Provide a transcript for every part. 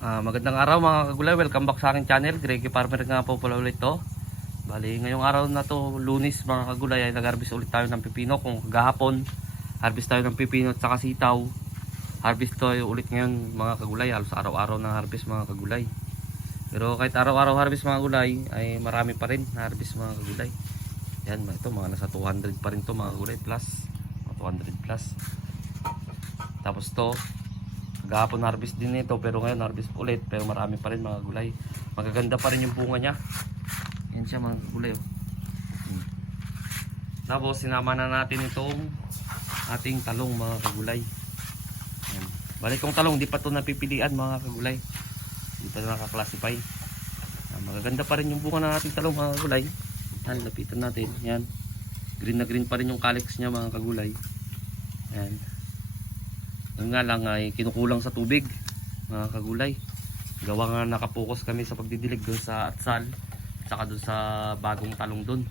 Ah, magandang araw mga kagulay, welcome back sa aking channel. Greggy Farmer nga po pala ulit to. Bali, ngayong araw na to, lunis mga kagulay, ay nag-harvest ulit tayo ng pipino. Kung kagahapon, harvest tayo ng pipino at saka sitaw. Harvest tayo ulit ngayon mga kagulay, halos araw-araw na harvest mga kagulay. Pero kahit araw-araw harvest mga gulay, ay marami pa rin na harvest mga kagulay. Yan, ito mga nasa 200 pa rin to mga kagulay plus. Mga 200 plus. Tapos to, Gahapon harvest din ito pero ngayon harvest ulit pero marami pa rin mga gulay. Magaganda pa rin yung bunga niya. Yan siya mga gulay. oh. Hmm. Tapos sinama na natin itong ating talong mga kagulay. Yan. Balik kong talong, di pa ito napipilian mga kagulay. Di pa nakaklasify. Yan, magaganda pa rin yung bunga ng ating talong mga kagulay. Yan, lapitan natin. Yan. Green na green pa rin yung calyx niya mga kagulay. Yan. Nga lang ay kinukulang sa tubig mga kagulay. Gawa nga nakapokus kami sa pagdidilig doon sa Atsal saka doon sa bagong talong doon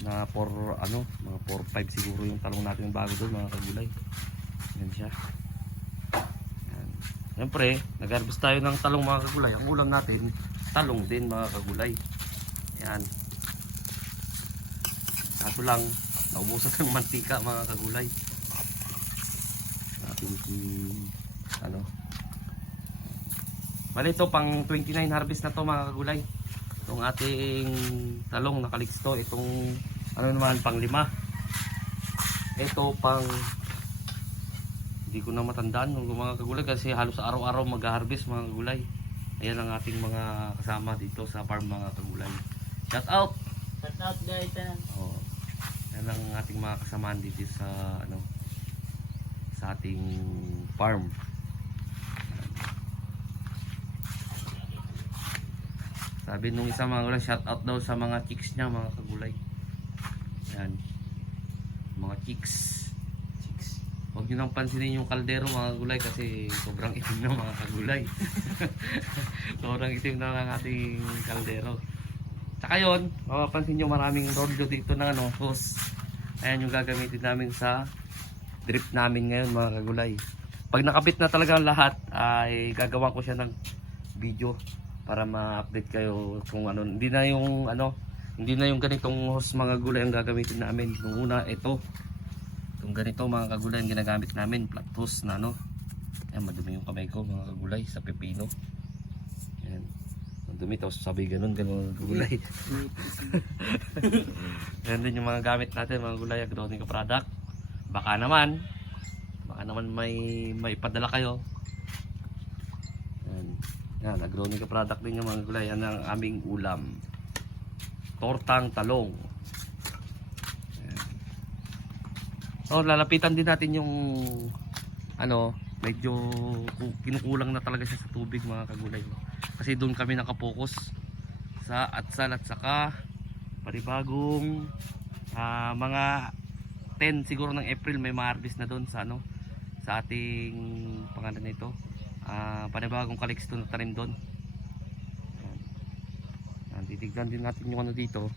na for ano mga 4 5 siguro yung talong natin yung bago doon mga kagulay. Yan siya. Siyempre, nag-harvest tayo ng talong mga kagulay. Ang ulam natin, talong din mga kagulay. Yan. Kaso lang, naubusan ng mantika mga kagulay ating mm, ano? Bali ito pang 29 harvest na to mga kagulay. Itong ating talong nakalix to itong ano naman pang lima. Ito pang hindi ko na matandaan ng mga kagulay kasi halos araw-araw mag-harvest mga kagulay. Ayan ang ating mga kasama dito sa farm mga kagulay. Shout out! Shout out guys ah. Oh. Yan ang ating mga kasamaan dito sa ano sa ating farm. Sabi nung isa mga kagulay, shout out daw sa mga chicks niya, mga kagulay. Yan. Mga chicks. Chicks. Huwag nyo nang pansinin yung kaldero mga kagulay kasi sobrang itim na mga kagulay. sobrang itim na ang ating kaldero. Tsaka yun, mapapansin nyo maraming rodyo dito ng ano, hose. Ayan yung gagamitin namin sa drip namin ngayon mga kagulay. Pag nakabit na talaga lahat, ay gagawa ko siya ng video para ma-update kayo kung ano. Hindi na yung ano, hindi na yung ganitong hose mga gulay ang gagamitin namin. Nung una, ito. Itong ganito mga kagulay ang ginagamit namin. Flat hose na ano. Ayan, madumi yung kamay ko mga kagulay sa pepino. Ayan. Madumi tapos sabi ganun, ganun mga kagulay. Yan din yung mga gamit natin, mga gulay, agronica product. Baka naman, baka naman may may padala kayo. Yan. Yan, agronica product din yung mga gulay. Yan ang aming ulam. Tortang talong. Yan. Oh, lalapitan din natin yung ano, medyo ku- kinukulang na talaga siya sa tubig mga kagulay. Kasi doon kami nakapokus sa atsal at saka panibagong ah, mga 10 siguro ng April may ma-harvest na doon sa ano sa ating pangalan nito ah panibagong kaliksto na tanim doon. Titignan din natin yung ano dito.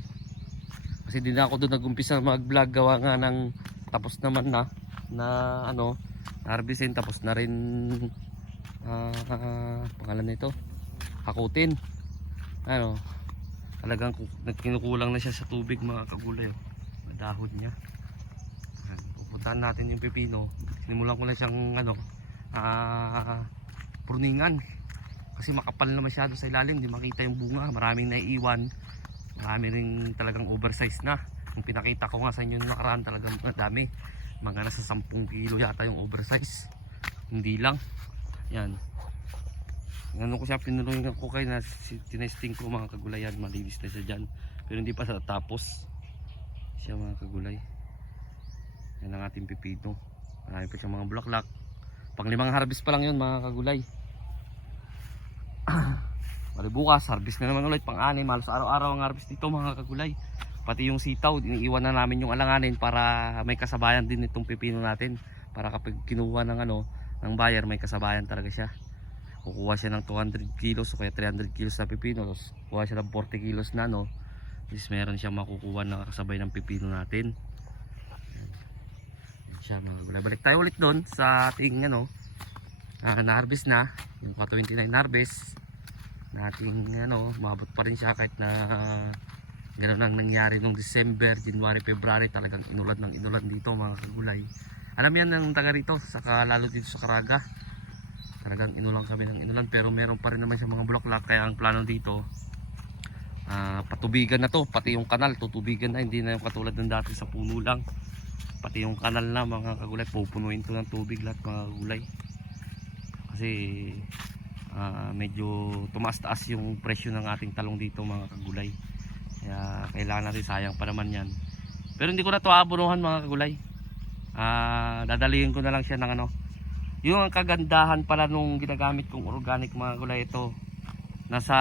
Kasi din ako doon nagumpisa mag vlog gawa nga ng tapos naman na na ano harvestin tapos na rin ah, ah, pangalan nito hakutin. Ano talagang ku- nagkinukulang na siya sa tubig mga kagulay oh. Ang dahon niya Ayan, pupuntahan natin yung pipino. Sinimulan ko na siyang ano ah pruningan. Kasi makapal na masyado sa ilalim hindi makita yung bunga. Maraming naiiwan. Marami rin talagang oversize na. Yung pinakita ko nga sa inyo nung nakaraan talagang dami mga nasa 10 kilo yata yung oversize. Hindi lang. Yan. Ano ko siya pinuloy ko kay na tinesting ko mga kagulayan. Malinis na siya dyan. Pero hindi pa sa tapos. Siya mga kagulay yan ang ating pipito. Marami pa siyang mga bulaklak. Pang limang harvest pa lang yun mga kagulay. Bali bukas harvest na naman ulit. Pang anim halos araw-araw ang harvest dito mga kagulay. Pati yung sitaw iniiwan na namin yung alanganin para may kasabayan din itong pipino natin. Para kapag kinuha ng ano ng buyer may kasabayan talaga siya. Kukuha siya ng 200 kilos o kaya 300 kilos na pipino. Tapos kuha siya ng 40 kilos na no? Is meron siya makukuha na kasabay ng pipino natin siya mga gulay balik tayo ulit doon sa ating ano ah, na-harvest na. Yung 29 harvest. Nating ano, mabot pa rin siya kahit na Ganun ang nangyari nung December, January, February talagang inulan ng inulan dito mga kagulay. Alam yan ng taga rito, saka lalo dito sa Caraga. Talagang inulan kami ng inulan pero meron pa rin naman siya mga bulaklak kaya ang plano dito ah, patubigan na to, pati yung kanal tutubigan na, hindi na yung katulad ng dati sa puno lang. Pati yung kanal na mga kagulay, pupunuin to ng tubig lahat mga kagulay. Kasi ah, medyo tumaas-taas yung presyo ng ating talong dito mga kagulay. Kaya kailangan natin sayang pa naman yan. Pero hindi ko na to aabunuhan mga kagulay. Ah, dadalihin ko na lang siya ng ano. Yung ang kagandahan pala nung ginagamit kong organic mga gulay ito. Nasa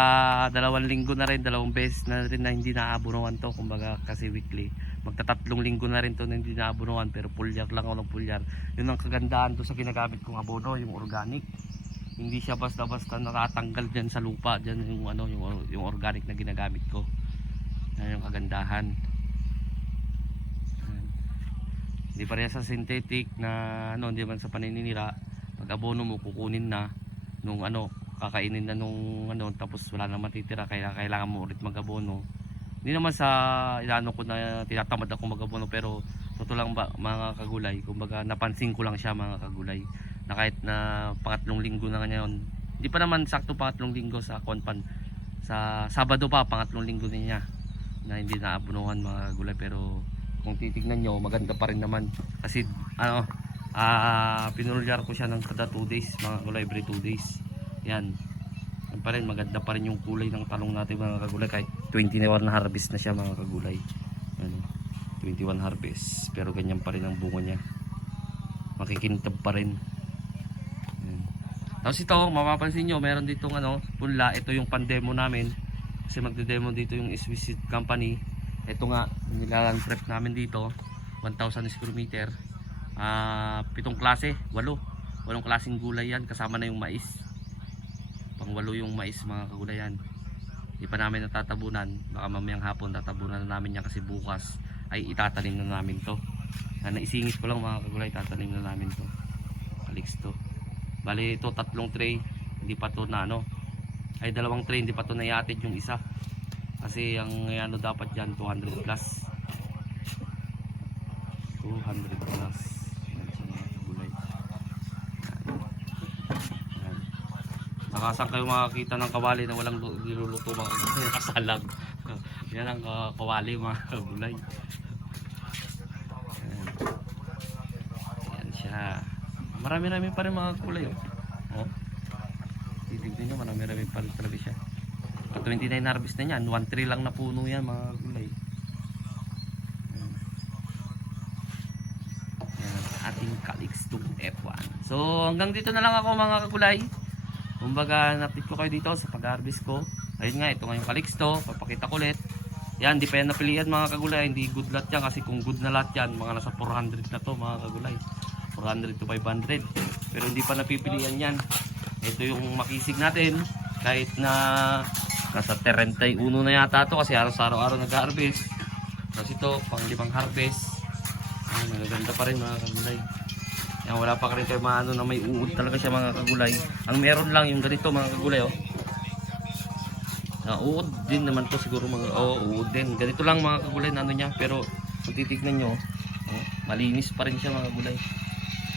dalawang linggo na rin, dalawang beses na rin na hindi naabunuhan to. Kumbaga kasi weekly. Magtatatlong linggo na rin to na hindi naabunuhan pero pulyar lang ako ng pulyar. Yun ang kagandahan to sa ginagamit kong abono, yung organic. Hindi siya basta-basta nakatanggal dyan sa lupa. Dyan yung, ano, yung, yung organic na ginagamit ko. Yan yung kagandahan. Hindi pa rin sa synthetic na ano, hindi man sa paninira. Pag abono mo kukunin na nung ano, kakainin na nung ano, tapos wala na matitira kaya kailangan mo ulit magabono. Hindi naman sa inaano ko na tinatamad ako magabono pero totoo lang ba, mga kagulay, kumbaga napansin ko lang siya mga kagulay na kahit na pangatlong linggo na ngayon, hindi pa naman sakto pangatlong linggo sa konpan sa Sabado pa pangatlong linggo niya na hindi naabunuhan mga gulay pero kung titignan nyo maganda pa rin naman. Kasi ano ah pinulyar ko siya ng kada 2 days mga gulay every 2 days. Yan. Yan pa rin maganda pa rin yung kulay ng talong natin mga kagulay kahit 21 na harvest na siya mga kagulay. Ano 21 harvest. Pero ganyan pa rin ang bunga niya. Makikintab pa rin. Yan. tapos ito mapapansin nyo meron ditong ano punla. Ito yung pandemo namin. Kasi magde-demo dito yung Swiss Company. Ito nga nilalang prep namin dito. 1000 square meter. Ah pitong klase. Walo. Walong klaseng gulay yan. Kasama na yung mais. Pang walo yung mais mga kagulay yan hindi pa namin natatabunan. Baka mamayang hapon tatabunan na namin yan kasi bukas ay itatanim na namin to. Na naisingit ko lang mga kagulay tatanim na namin to. Kalix to. Bali ito tatlong tray. Hindi pa to na ano? Ay dalawang tray hindi pa to naiatid yung isa. Kasi ang ano dapat dyan 200 plus. 200 plus yan sa mga gulay yan nakasan kayo makakita ng kawali na walang lu- niluluto mga gulay nakasalag yan ang uh, kawali mga gulay yan. siya marami-rami pa rin mga gulay oh. oh. Titignan nyo, marami-rami pa rin talaga siya. At 29 harvest na yan, 1-3 lang na puno yan mga. Ayan. Yan ang ating Calix 2 F1. So hanggang dito na lang ako mga kagulay. Kumbaga napit ko kayo dito sa pag-harvest ko. Ayun nga, ito nga yung Calix to, papakita ko ulit. Yan, di pa yan mga kagulay, hindi good lot yan kasi kung good na lot yan, mga nasa 400 na to mga kagulay. 400 to 500. Pero hindi pa napipilihan yan ito yung makisig natin kahit na nasa 31 na yata to kasi araw-araw nag-harvest tapos ito pang limang harvest ay magaganda pa rin mga kagulay yan wala pa rin kayo maano na may uod talaga siya mga kagulay. Ang meron lang yung ganito mga kagulay oh. Na uod din naman to siguro mga oh uod din. Ganito lang mga kagulay na ano niya pero kung titignan nyo oh, malinis pa rin siya mga kagulay.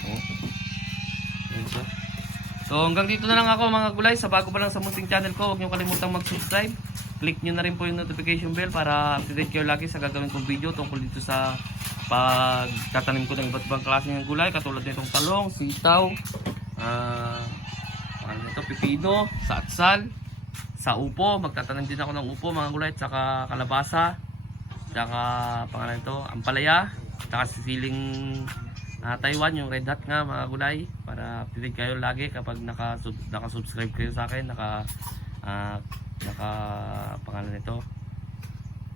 Oh. Yan siya. So hanggang dito na lang ako mga gulay. Sa bago pa lang sa munting channel ko, huwag niyo kalimutang mag-subscribe. Click niyo na rin po yung notification bell para update kayo lagi sa gagawin kong video tungkol dito sa pagtatanim ko ng iba't ibang klase ng gulay katulad nitong talong, sitaw, ah ano nito, pipino, satsal, sa upo, magtatanim din ako ng upo mga gulay, at saka kalabasa, saka pangalan nito, ampalaya, saka siling Ah, Taiwan yung red hot nga mga gulay para update kayo lagi kapag naka naka-subscribe kayo sa akin naka ah, naka pangalan nito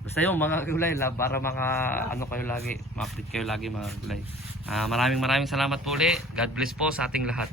basta yung mga gulay la para maka ano kayo lagi ma-update kayo lagi mga gulay. Ah, maraming maraming salamat po ulit. God bless po sa ating lahat